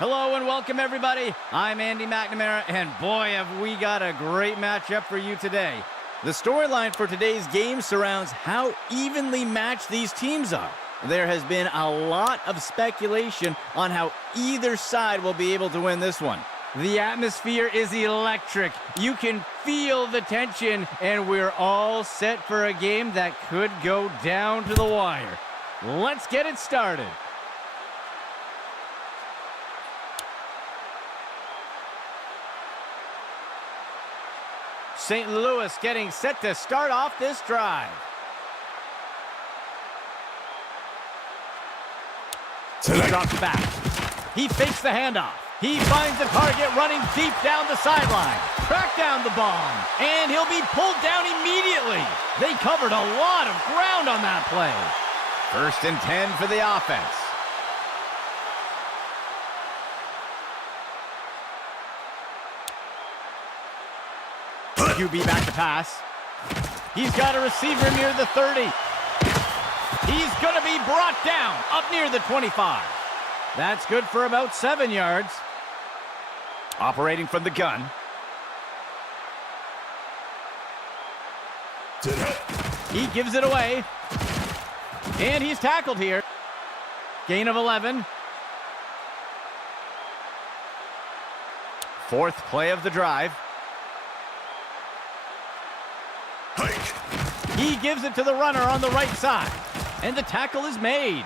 Hello and welcome, everybody. I'm Andy McNamara, and boy, have we got a great matchup for you today. The storyline for today's game surrounds how evenly matched these teams are. There has been a lot of speculation on how either side will be able to win this one. The atmosphere is electric. You can feel the tension, and we're all set for a game that could go down to the wire. Let's get it started. St. Louis getting set to start off this drive. He drops back. He fakes the handoff. He finds the target running deep down the sideline. Track down the bomb, and he'll be pulled down immediately. They covered a lot of ground on that play. 1st and 10 for the offense. QB back to pass. He's got a receiver near the 30. He's going to be brought down up near the 25. That's good for about 7 yards. Operating from the gun. He gives it away. And he's tackled here. Gain of 11. 4th play of the drive. He gives it to the runner on the right side. And the tackle is made.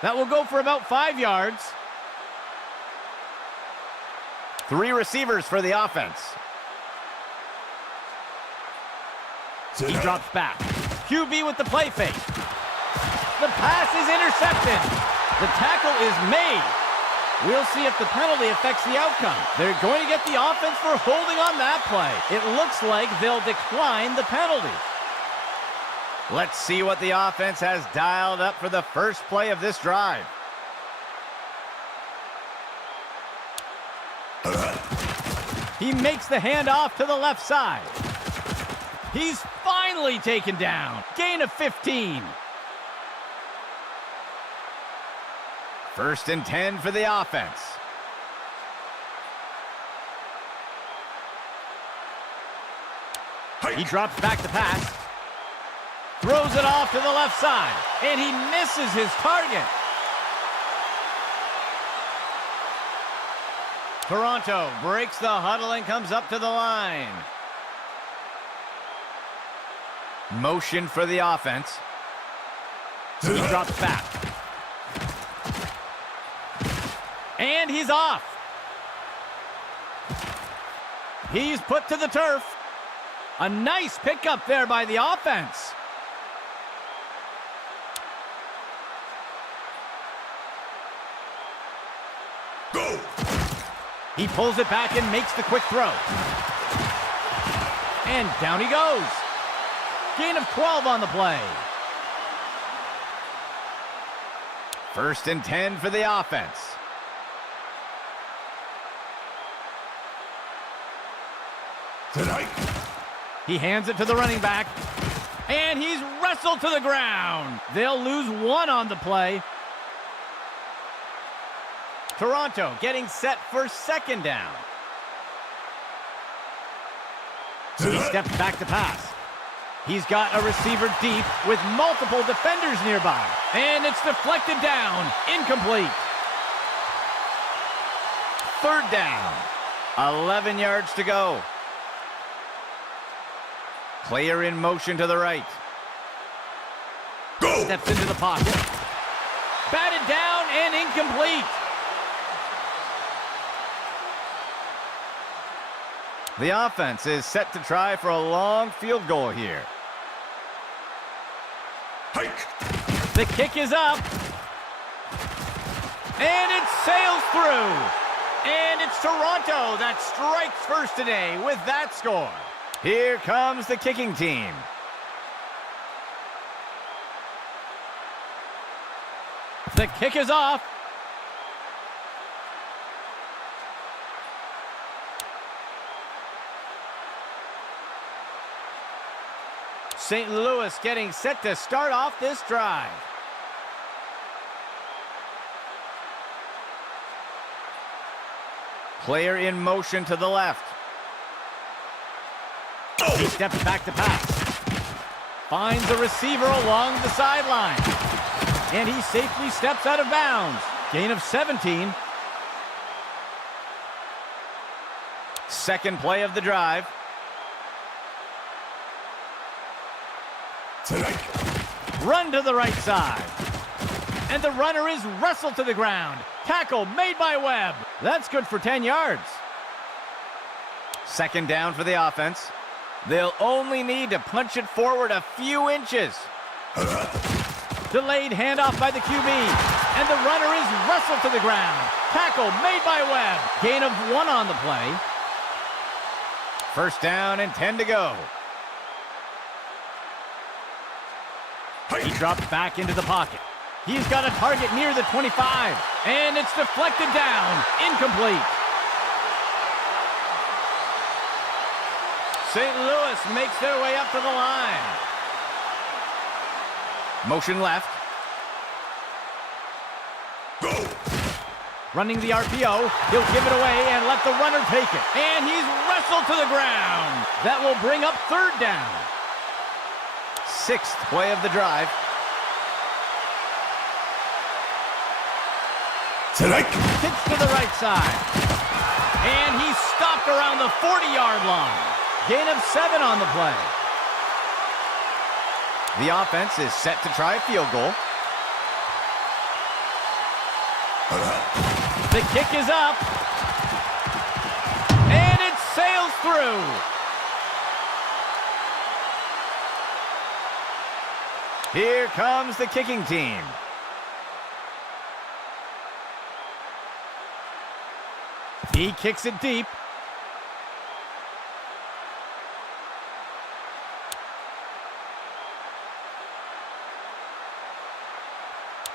That will go for about 5 yards. 3 receivers for the offense. He drops back. QB with the play fake. The pass is intercepted. The tackle is made. We'll see if the penalty affects the outcome. They're going to get the offense for holding on that play. It looks like they'll decline the penalty. Let's see what the offense has dialed up for the first play of this drive. He makes the handoff to the left side. He's finally taken down. Gain of 15. 1st and 10 for the offense. He drops back to pass. Throws it off to the left side. And he misses his target. Toronto breaks the huddle and comes up to the line. Motion for the offense. He drops back. And he's off. He's put to the turf. A nice pickup there by the offense. Go. He pulls it back and makes the quick throw. And down he goes. Gain of 12 on the play. 1st and 10 for the offense. Tonight. He hands it to the running back. And he's wrestled to the ground. They'll lose 1 on the play. Toronto getting set for 2nd down. He steps back to pass. He's got a receiver deep with multiple defenders nearby. And it's deflected down. Incomplete. 3rd down. 11 yards to go. Player in motion to the right. Go! Steps into the pocket. Batted down and incomplete. The offense is set to try for a long field goal here. Hike. The kick is up. And it sails through. And it's Toronto that strikes first today with that score. Here comes the kicking team. The kick is off. St. Louis getting set to start off this drive. Player in motion to the left. He steps back to pass. Finds a receiver along the sideline. And he safely steps out of bounds. Gain of 17. Second play of the drive. Run to the right side. And the runner is wrestled to the ground. Tackle made by Webb. That's good for 10 yards. Second down for the offense. They'll only need to punch it forward a few inches. Delayed handoff by the QB. And the runner is wrestled to the ground. Tackle made by Webb. Gain of 1 on the play. First down and 10 to go. He drops back into the pocket. He's got a target near the 25. And it's deflected down. Incomplete. St. Louis makes their way up to the line. Motion left. Go. Running the RPO. He'll give it away and let the runner take it. And he's wrestled to the ground. That will bring up third down. Sixth play of the drive. Kicks to the right side. And he's stopped around the 40-yard line. Gain of 7 on the play. The offense is set to try a field goal. The kick is up. And it sails through. Here comes the kicking team. He kicks it deep.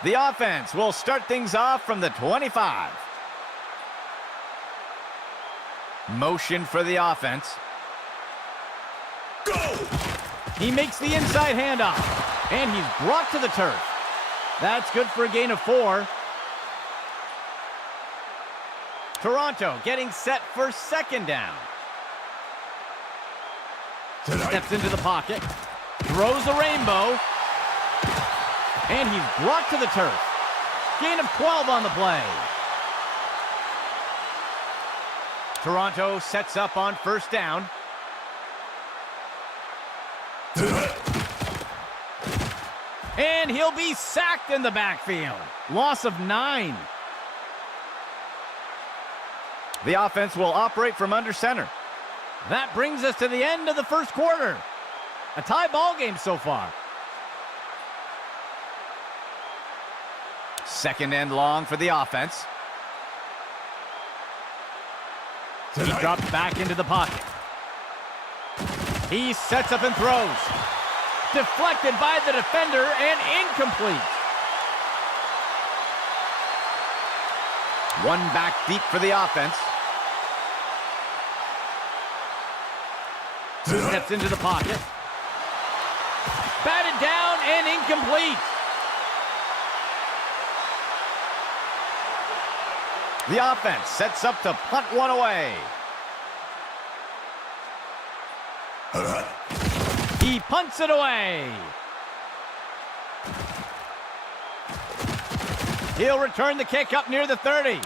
The offense will start things off from the 25. Motion for the offense. Go! He makes the inside handoff, and he's brought to the turf. That's good for a gain of 4. Toronto getting set for second down. Steps into the pocket, throws a rainbow, and he's brought to the turf. Gain of 12 on the play. Toronto sets up on first down. And he'll be sacked in the backfield. Loss of 9. The offense will operate from under center. That brings us to the end of the first quarter. A tie ball game so far. Second and long for the offense. He drops back into the pocket. He sets up and throws. Deflected by the defender and incomplete. One back deep for the offense. Steps into the pocket. Batted down and incomplete. The offense sets up to punt one away. He punts it away. He'll return the kick up near the 30.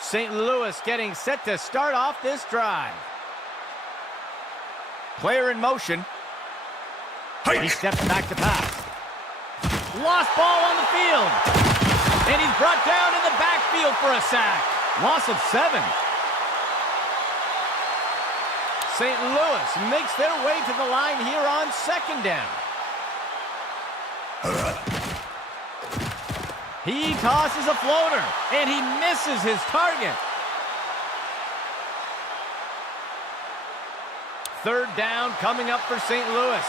St. Louis getting set to start off this drive. Player in motion. He steps back to pass. Lost ball on the field. And he's brought down in the backfield for a sack. Loss of 7. St. Louis makes their way to the line here on second down. He tosses a floater, and he misses his target. Third down coming up for St. Louis.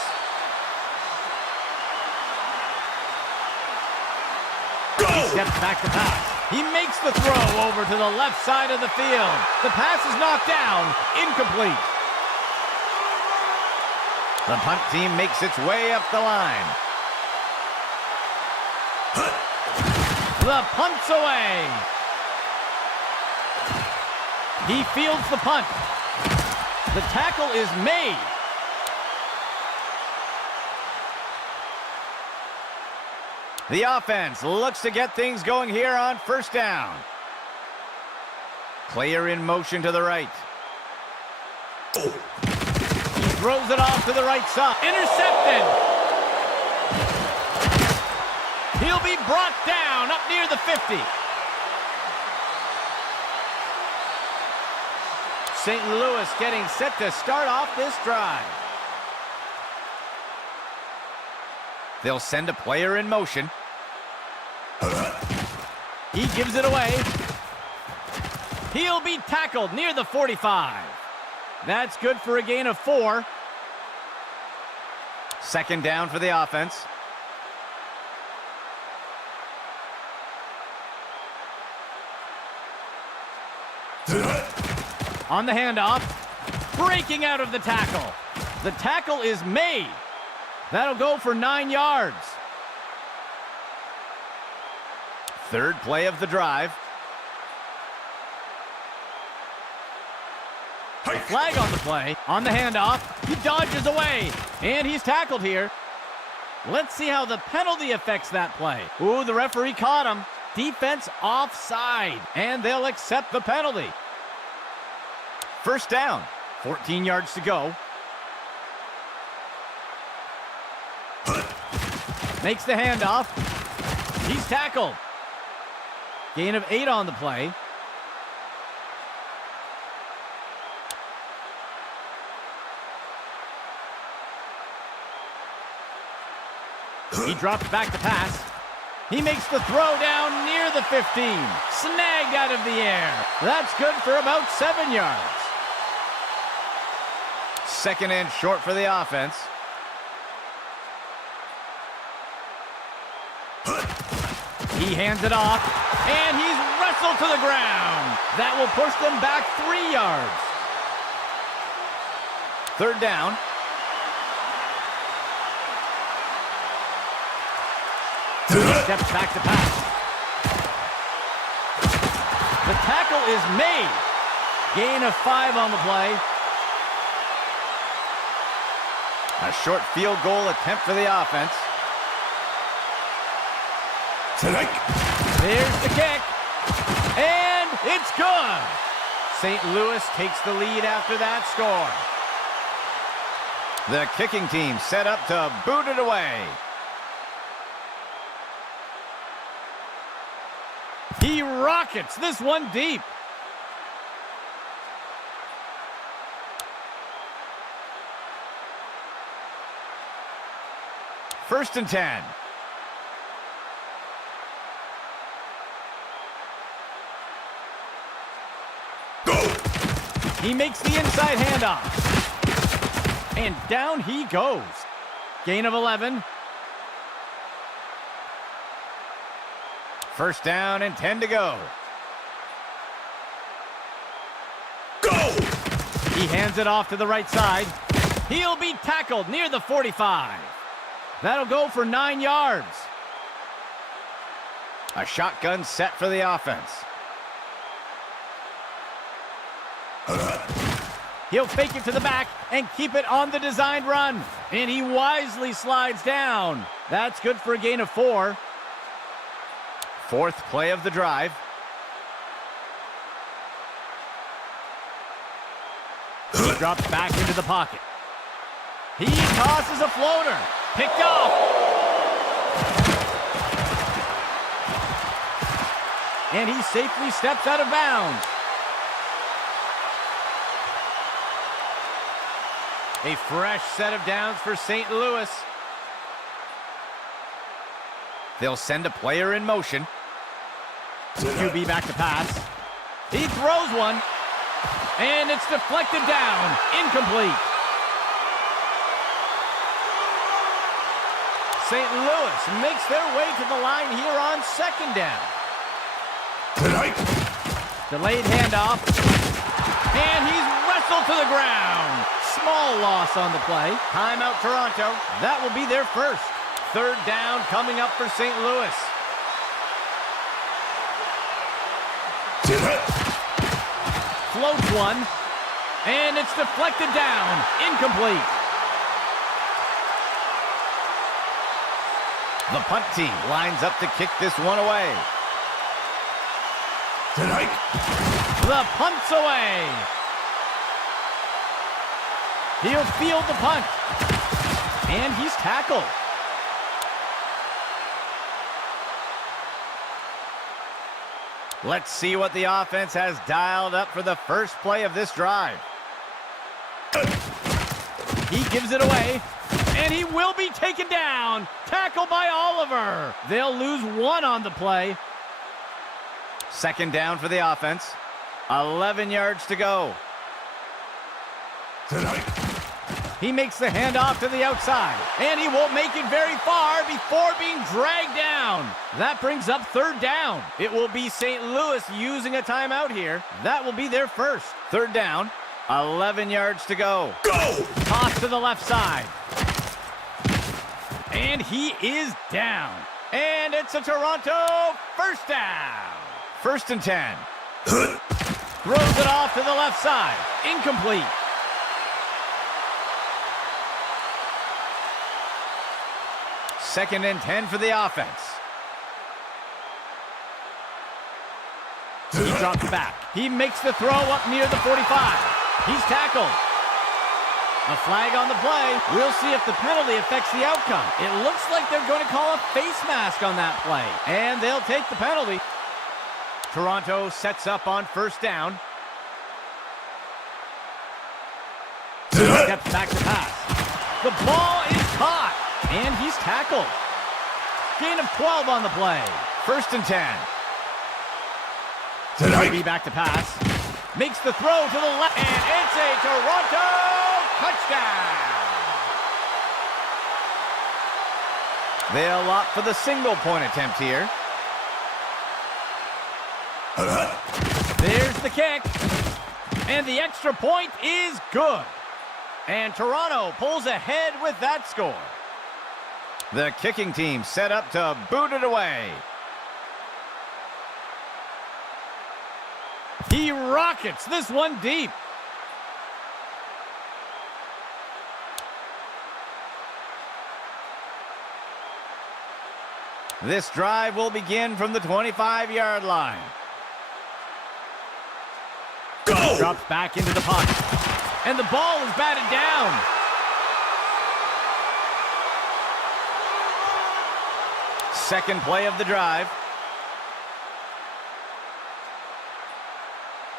He steps back to pass. He makes the throw over to the left side of the field. The pass is knocked down, incomplete. The punt team makes its way up the line. The punt's away. He fields the punt. The tackle is made. The offense looks to get things going here on first down. Player in motion to the right. He throws it off to the right side. Intercepted. He'll be brought down up near the 50. St. Louis getting set to start off this drive. They'll send a player in motion. He gives it away. He'll be tackled near the 45. That's good for a gain of 4. Second down for the offense. On the handoff, breaking out of the tackle. The tackle is made. That'll go for 9 yards. Third play of the drive. A flag on the play. On the handoff, he dodges away, and he's tackled here. Let's see how the penalty affects that play. Ooh, the referee caught him. Defense offside, and they'll accept the penalty. First down, 14 yards to go. Makes the handoff. He's tackled. Gain of 8 on the play. He drops back to pass. He makes the throw down near the 15. Snagged out of the air. That's good for about 7 yards. Second and short for the offense. He hands it off, and he's wrestled to the ground. That will push them back 3 yards. Third down. He steps back to pass. The tackle is made. Gain of 5 on the play. A short field goal attempt for the offense. There's the kick. And it's good. St. Louis takes the lead after that score. The kicking team set up to boot it away. He rockets this one deep. First and 10. He makes the inside handoff. And down he goes. Gain of 11. First down and 10 to go. He hands it off to the right side. He'll be tackled near the 45. That'll go for 9 yards. A shotgun set for the offense. He'll fake it to the back and keep it on the designed run. And he wisely slides down. That's good for a gain of 4. Fourth play of the drive. He drops back into the pocket. He tosses a floater. Picked off. And he safely steps out of bounds. A fresh set of downs for St. Louis. They'll send a player in motion. QB back to pass. He throws one. And it's deflected down. Incomplete. St. Louis makes their way to the line here on second down. Delayed handoff. And he's wrestled to the ground. Small loss on the play. Timeout Toronto. That will be their first. Third down coming up for St. Louis. Floats one. And it's deflected down. Incomplete. The punt team lines up to kick this one away. Tonight. The punt's away. He'll field the punt. And he's tackled. Let's see what the offense has dialed up for the first play of this drive. He gives it away, and he will be taken down. Tackled by Oliver. They'll lose one on the play. Second down for the offense. 11 yards to go. Tonight. He makes the handoff to the outside, and he won't make it very far before being dragged down. That brings up third down. It will be St. Louis using a timeout here. That will be their first. Third down, 11 yards to go. Go! Toss to the left side. And he is down. And it's a Toronto first down. First and 10. Throws it off to the left side. Incomplete. Second and 10 for the offense. He drops back. He makes the throw up near the 45. He's tackled. A flag on the play. We'll see if the penalty affects the outcome. It looks like they're going to call a face mask on that play. And they'll take the penalty. Toronto sets up on first down. Steps back to pass. The ball is caught. And he's tackled. Gain of 12 on the play. First and 10. Tonight. Back to pass. Makes the throw to the left. And it's a Toronto touchdown. They'll opt for the single point attempt here. There's the kick. And the extra point is good. And Toronto pulls ahead with that score. The kicking team set up to boot it away. He rockets this one deep. This drive will begin from the 25-yard line. Go! Drops back into the pocket. And the ball is batted down. Second play of the drive.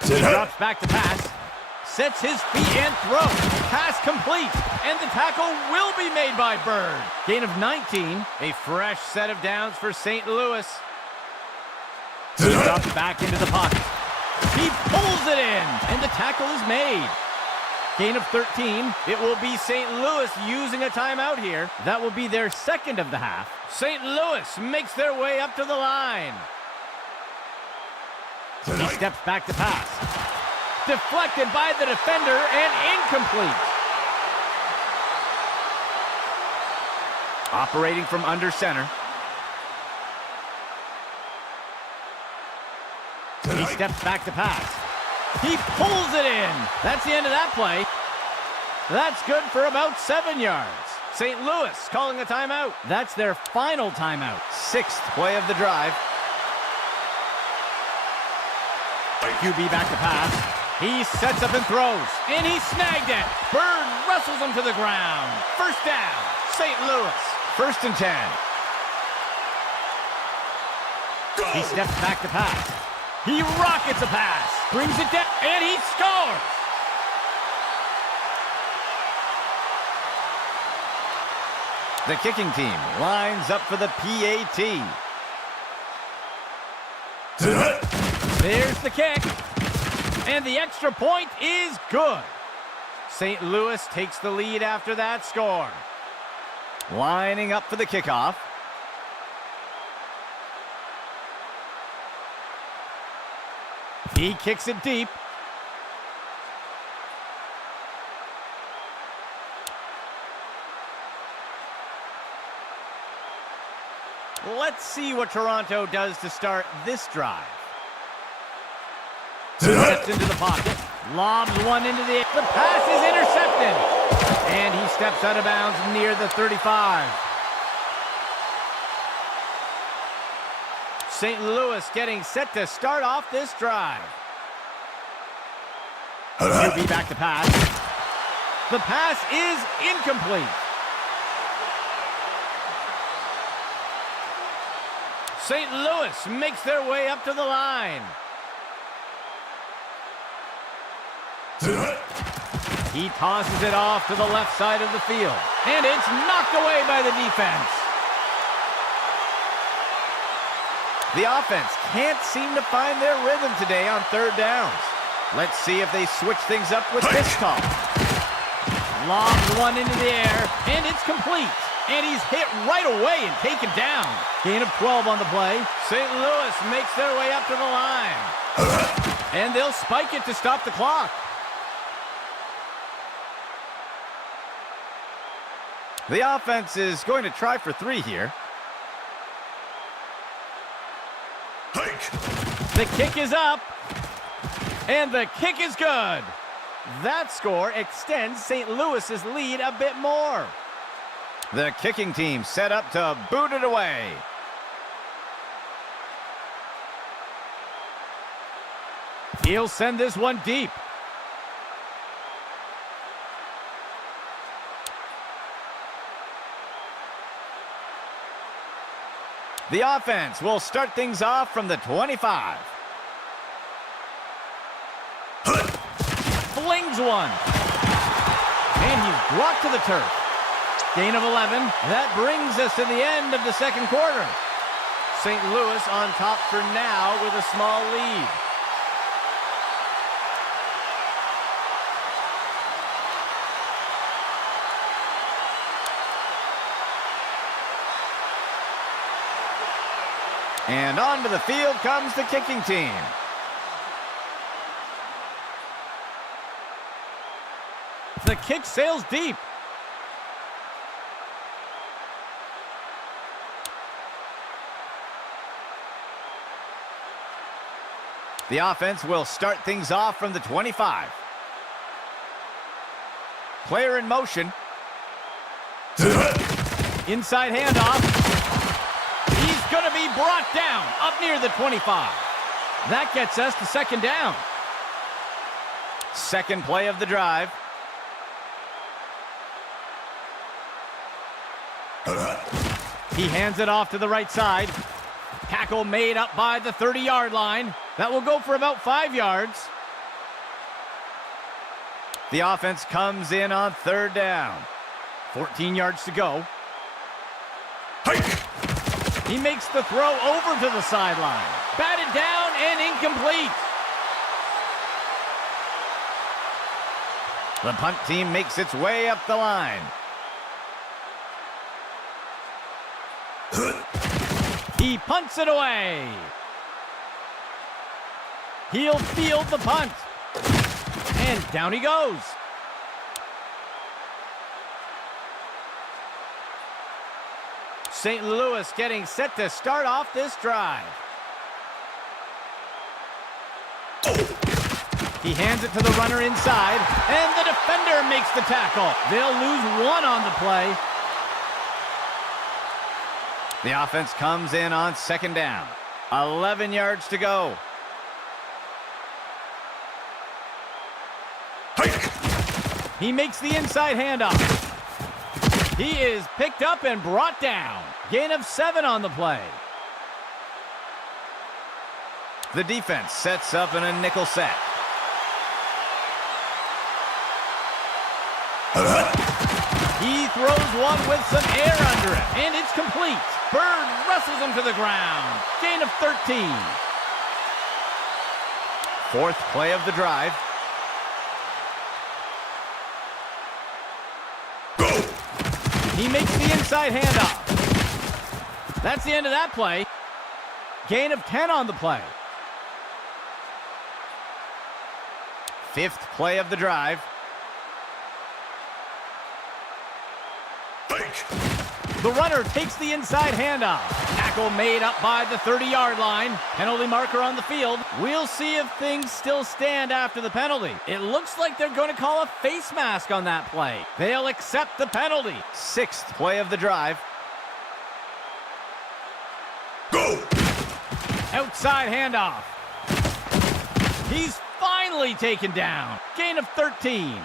He drops back to pass. Sets his feet and throws. Pass complete. And the tackle will be made by Bird. Gain of 19. A fresh set of downs for St. Louis. He drops back into the pocket. He pulls it in. And the tackle is made. Gain of 13. It will be St. Louis using a timeout here. That will be their second of the half. St. Louis makes their way up to the line. He steps back to pass. Deflected by the defender and incomplete. Operating from under center. He steps back to pass. He pulls it in. That's the end of that play. That's good for about 7 yards. St. Louis calling a timeout. That's their final timeout. Sixth play of the drive. QB back to pass. He sets up and throws. And he snagged it. Bird wrestles him to the ground. First down, St. Louis. First and 10. Go! He steps back to pass. He rockets a pass. Brings it down. And he scores. The kicking team lines up for the PAT. There's the kick. And the extra point is good. St. Louis takes the lead after that score. Lining up for the kickoff. He kicks it deep. Let's see what Toronto does to start this drive. Steps into the pocket. Lobs one into the air. The pass is intercepted. And he steps out of bounds near the 35. St. Louis getting set to start off this drive. QB back to pass. The pass is incomplete. St. Louis makes their way up to the line. He tosses it off to the left side of the field. And it's knocked away by the defense. The offense can't seem to find their rhythm today on third downs. Let's see if they switch things up with this call. Lobs one into the air, and it's complete. And he's hit right away and taken down. Gain of 12 on the play. St. Louis makes their way up to the line. And they'll spike it to stop the clock. The offense is going to try for 3 here. The kick is up. And the kick is good. That score extends St. Louis's lead a bit more. The kicking team set up to boot it away. He'll send this one deep. The offense will start things off from the 25. Flings one. And he's brought to the turf. Gain of 11. That brings us to the end of the second quarter. St. Louis on top for now with a small lead. And onto the field comes the kicking team. The kick sails deep. The offense will start things off from the 25. Player in motion. Inside handoff. He's going to be brought down up near the 25. That gets us to second down. Second play of the drive. He hands it off to the right side. Tackle made up by the 30-yard line. That will go for about 5 yards. The offense comes in on third down. 14 yards to go. He makes the throw over to the sideline. Batted down and incomplete. The punt team makes its way up the line. He punts it away. He'll field the punt. And down he goes. St. Louis getting set to start off this drive. He hands it to the runner inside, and the defender makes the tackle. They'll lose 1 on the play. The offense comes in on second down. 11 yards to go. He makes the inside handoff. He is picked up and brought down. Gain of 7 on the play. The defense sets up in a nickel set. He throws one with some air under it, and it's complete. Bird wrestles him to the ground. Gain of 13. Fourth play of the drive. He makes the inside handoff. That's the end of that play. Gain of 10 on the play. Fifth play of the drive. The runner takes the inside handoff. Tackle made up by the 30-yard line. Penalty marker on the field. We'll see if things still stand after the penalty. It looks like they're going to call a face mask on that play. They'll accept the penalty. Sixth play of the drive. Go! Outside handoff. He's finally taken down. Gain of 13.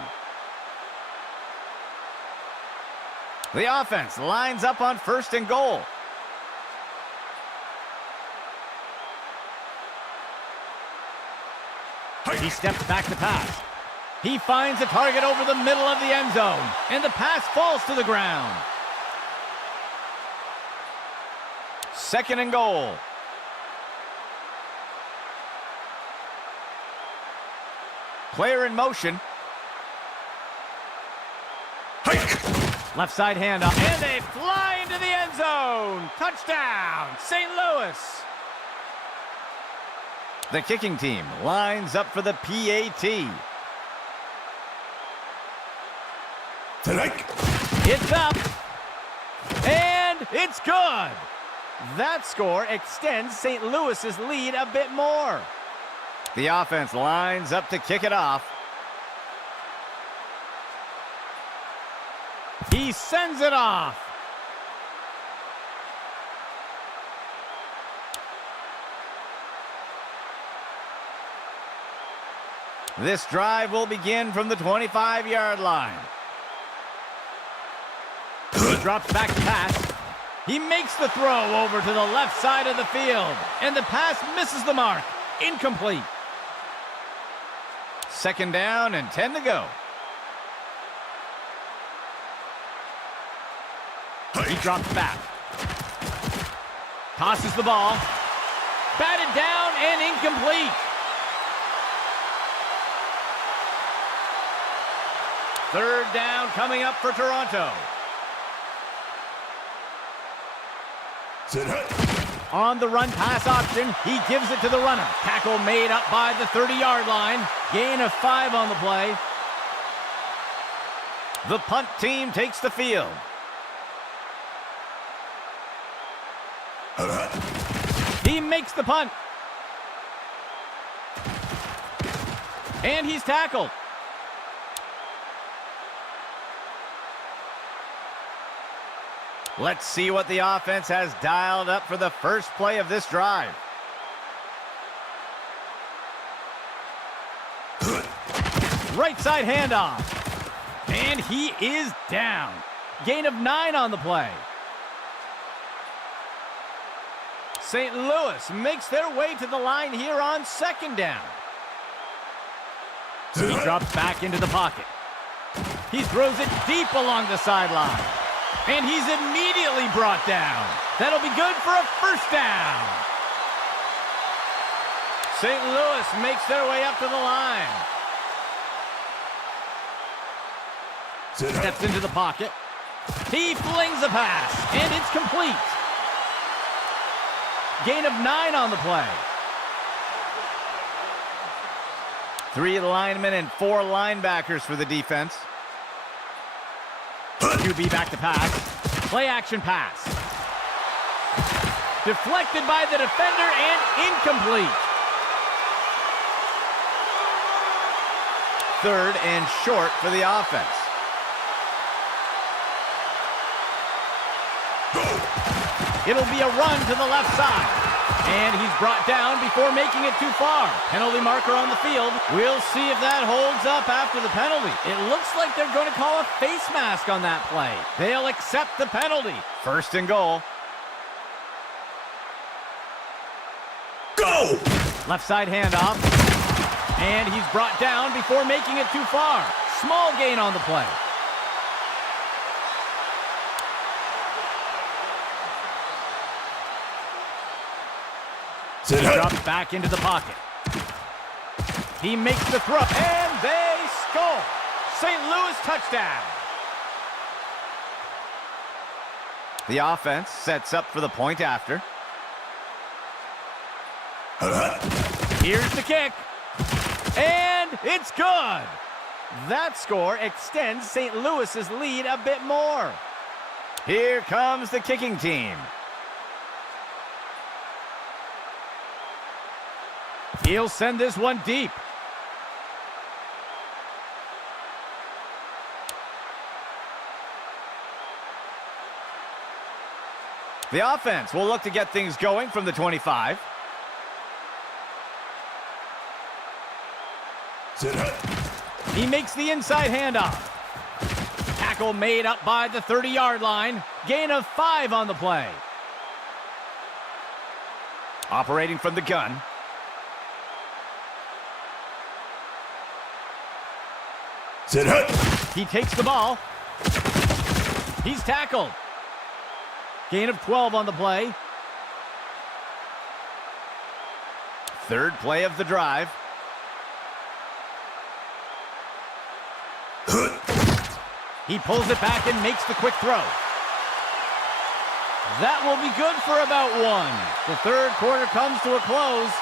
The offense lines up on 1st and goal. He steps back to pass. He finds a target over the middle of the end zone, and the pass falls to the ground. 2nd and goal. Player in motion. Hike! Left side handoff, and they fly into the end zone. Touchdown, St. Louis. The kicking team lines up for the PAT. Strike! It's up, and it's good. That score extends St. Louis's lead a bit more. The offense lines up to kick it off. He sends it off. This drive will begin from the 25-yard line. He drops back to pass. He makes the throw over to the left side of the field, and the pass misses the mark. Incomplete. 2nd down and 10 to go. He drops back. Tosses the ball. Batted down and incomplete. 3rd down coming up for Toronto. Sit hut. On the run pass option, he gives it to the runner. Tackle made up by the 30-yard line. Gain of 5 on the play. The punt team takes the field. He makes the punt. And he's tackled. Let's see what the offense has dialed up for the first play of this drive. Right side handoff. And he is down. Gain of 9 on the play. St. Louis makes their way to the line here on 2nd down. He drops back into the pocket. He throws it deep along the sideline. And he's immediately brought down. That'll be good for a 1st down. St. Louis makes their way up to the line. Steps into the pocket. He flings a pass, and it's complete. Gain of 9 on the play. 3 linemen and 4 linebackers for the defense. QB back to pass. Play action pass. Deflected by the defender and incomplete. 3rd and short for the offense. It'll be a run to the left side. And he's brought down before making it too far. Penalty marker on the field. We'll see if that holds up after the penalty. It looks like they're going to call a face mask on that play. They'll accept the penalty. 1st and goal. Go! Left side handoff. And he's brought down before making it too far. Small gain on the play. He drops back into the pocket. He makes the throw, and they score. St. Louis touchdown. The offense sets up for the point after. Here's the kick. And it's good. That score extends St. Louis's lead a bit more. Here comes the kicking team. He'll send this one deep. The offense will look to get things going from the 25. Sit hut. He makes the inside handoff. Tackle made up by the 30-yard line. Gain of 5 on the play. Operating from the gun. Sit hut. He takes the ball. He's tackled. Gain of 12 on the play. Third play of the drive. He pulls it back and makes the quick throw. That will be good for about 1. The third quarter comes to a close.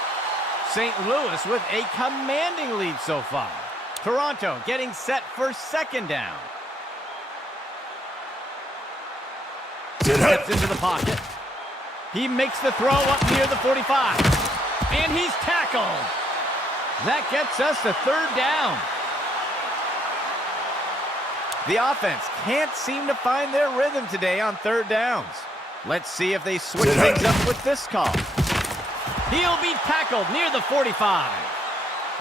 St. Louis with a commanding lead so far. Toronto getting set for second down. Steps into the pocket. He makes the throw up near the 45. And he's tackled. That gets us to third down. The offense can't seem to find their rhythm today on third downs. Let's see if they switch things up with this call. He'll be tackled near the 45.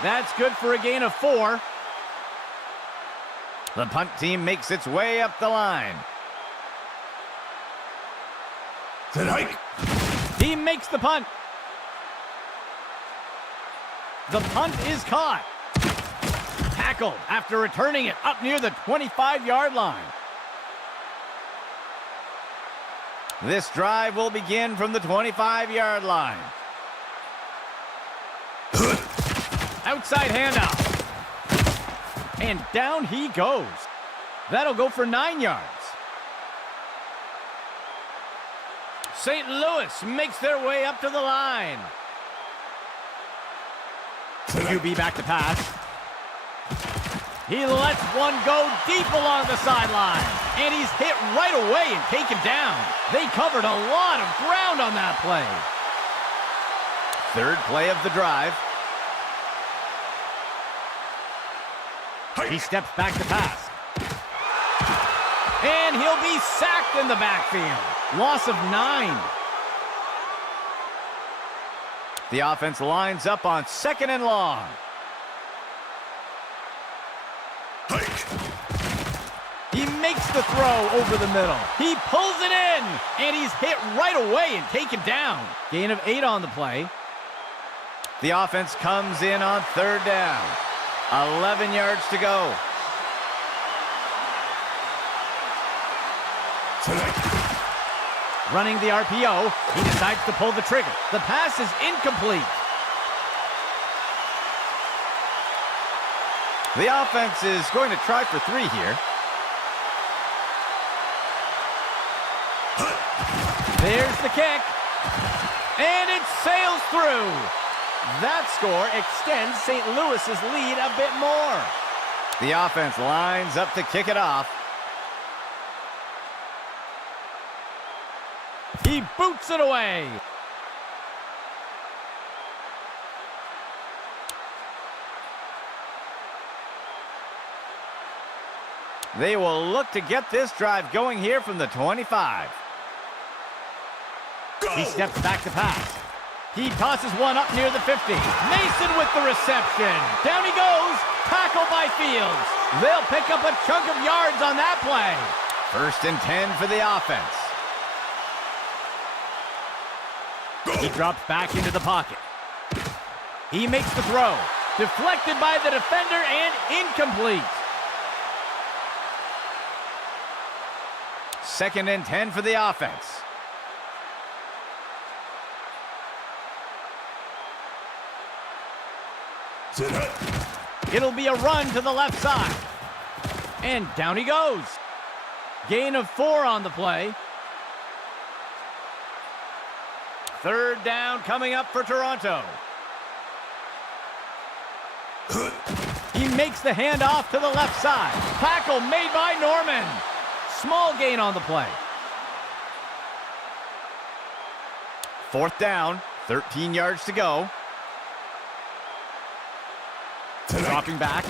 That's good for a gain of 4. The punt team makes its way up the line. Sit hike. He makes the punt. The punt is caught. Tackled after returning it up near the 25-yard line. This drive will begin from the 25-yard line. Outside handoff. And down he goes. That'll go for 9 yards. St. Louis makes their way up to the line. QB back to pass. He lets one go deep along the sideline. And he's hit right away and taken down. They covered a lot of ground on that play. Third play of the drive. He steps back to pass. And he'll be sacked in the backfield. Loss of 9. The offense lines up on second and long. He makes the throw over the middle. He pulls it in, and he's hit right away and taken down. Gain of 8 on the play. The offense comes in on third down. 11 yards to go. Running the RPO, he decides to pull the trigger. The pass is incomplete. The offense is going to try for 3 here. There's the kick. And it sails through. That score extends St. Louis's lead a bit more. The offense lines up to kick it off. He boots it away. They will look to get this drive going here from the 25. He steps back to pass. He tosses one up near the 50. Mason with the reception. Down he goes. Tackled by Fields. They'll pick up a chunk of yards on that play. 1st and 10 for the offense. He drops back into the pocket. He makes the throw. Deflected by the defender and incomplete. 2nd and 10 for the offense. It'll be a run to the left side. And down he goes. Gain of 4 on the play. Third down coming up for Toronto. He makes the handoff to the left side. Tackle made by Norman. Small gain on the play. 4th down, 13 yards to go. Dropping back.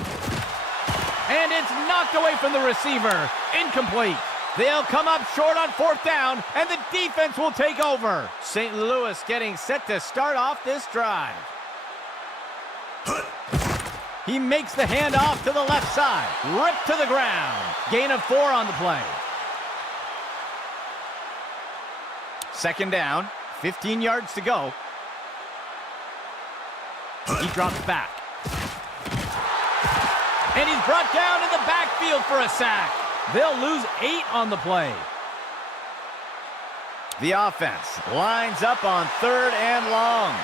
And it's knocked away from the receiver. Incomplete. They'll come up short on fourth down, and the defense will take over. St. Louis getting set to start off this drive. He makes the handoff to the left side. Ripped to the ground. Gain of 4 on the play. Second down, 15 yards to go. He drops back. And he's brought down in the backfield for a sack. They'll lose 8 on the play. The offense lines up on 3rd and long.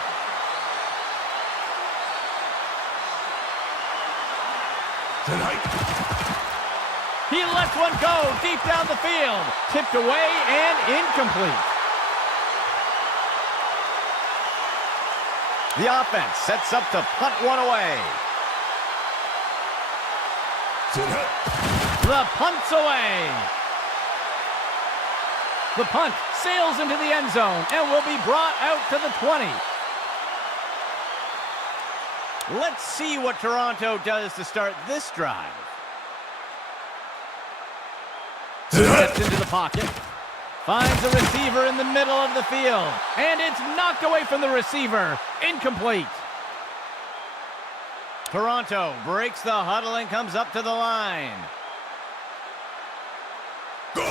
He lets one go deep down the field. Tipped away and incomplete. The offense sets up to punt one away. The punt's away. The punt sails into the end zone and will be brought out to the 20. Let's see what Toronto does to start this drive. Steps into the pocket. Finds a receiver in the middle of the field. And it's knocked away from the receiver. Incomplete. Toronto breaks the huddle and comes up to the line.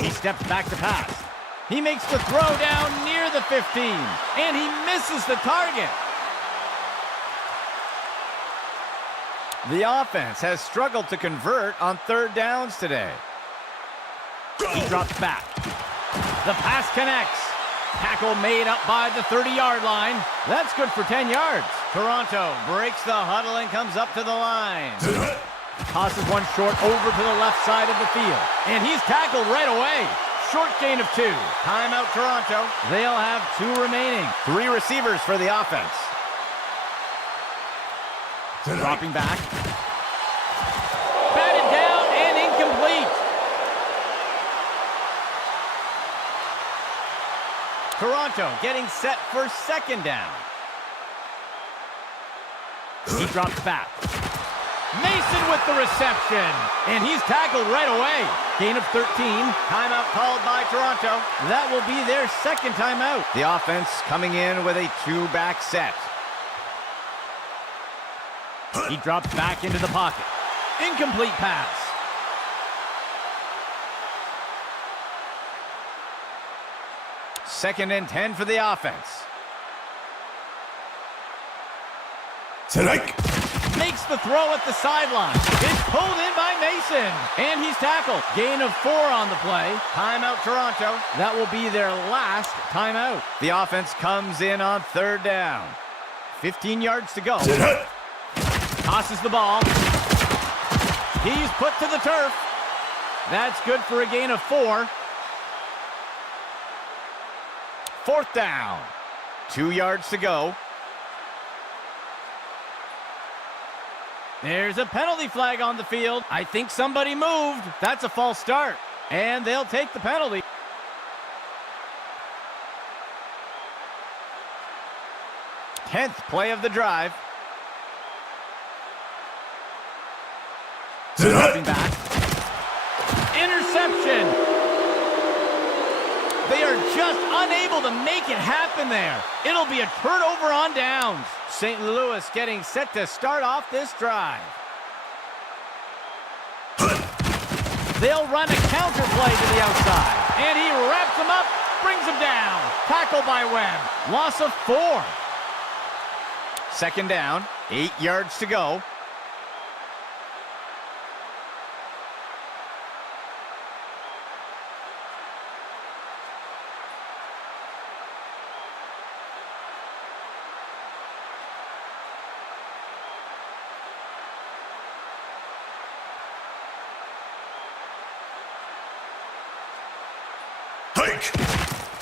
He steps back to pass. He makes the throw down near the 15. And he misses the target. The offense has struggled to convert on 3rd downs today. He drops back. The pass connects. Tackle made up by the 30-yard line. That's good for 10 yards. Toronto breaks the huddle and comes up to the line. Tosses one short over to the left side of the field. And he's tackled right away. Short gain of 2. Timeout Toronto. They'll have 2 remaining. 3 receivers for the offense. Dropping back. Batted down and incomplete. Toronto getting set for 2nd down. He drops back. Mason with the reception. And he's tackled right away. Gain of 13. Timeout called by Toronto. That will be their 2nd timeout. The offense coming in with a 2-back set. He drops back into the pocket. Incomplete pass. Second and 10 for the offense. Makes the throw at the sideline. It's pulled in by Mason. And he's tackled. Gain of 4 on the play. Timeout Toronto. That will be their last timeout. The offense comes in on 3rd down. 15 yards to go. Tosses the ball. He's put to the turf. That's good for a gain of 4. 4th down. 2 yards to go. There's a penalty flag on the field. I think somebody moved. That's a false start. And they'll take the penalty. Tenth play of the drive. Dropping back. Interception. They are just unable to make it happen there. It'll be a turnover on downs. St. Louis getting set to start off this drive. They'll run a counter play to the outside. And he wraps him up, brings him down. Tackle by Webb. Loss of 4. 2nd down, 8 yards to go.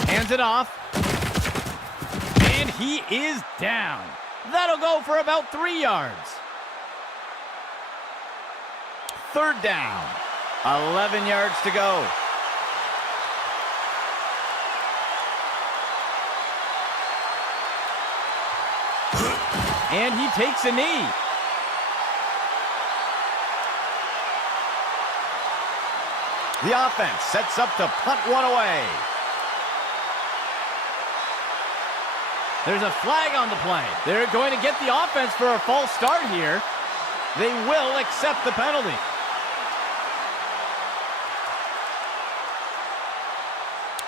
Hands it off. And he is down. That'll go for about 3 yards. 3rd down. 11 yards to go. And he takes a knee. The offense sets up to punt one away. There's a flag on the play. They're going to get the offense for a false start here. They will accept the penalty.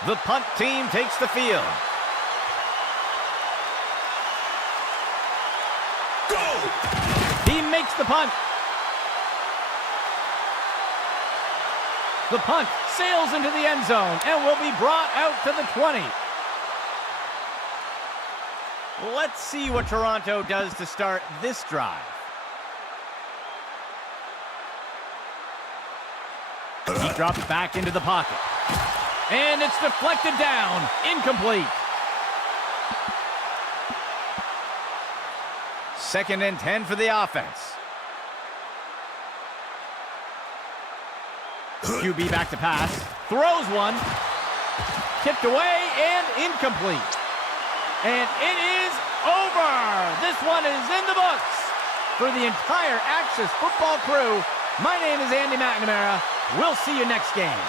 The punt team takes the field. Go! He makes the punt. The punt sails into the end zone and will be brought out to the 20. Let's see what Toronto does to start this drive. He drops back into the pocket. And it's deflected down. Incomplete. 2nd and 10 for the offense. QB back to pass. Throws one. Tipped away and incomplete. And it is over. This one is in the books. For the entire Axis football crew, my name is Andy McNamara. We'll see you next game.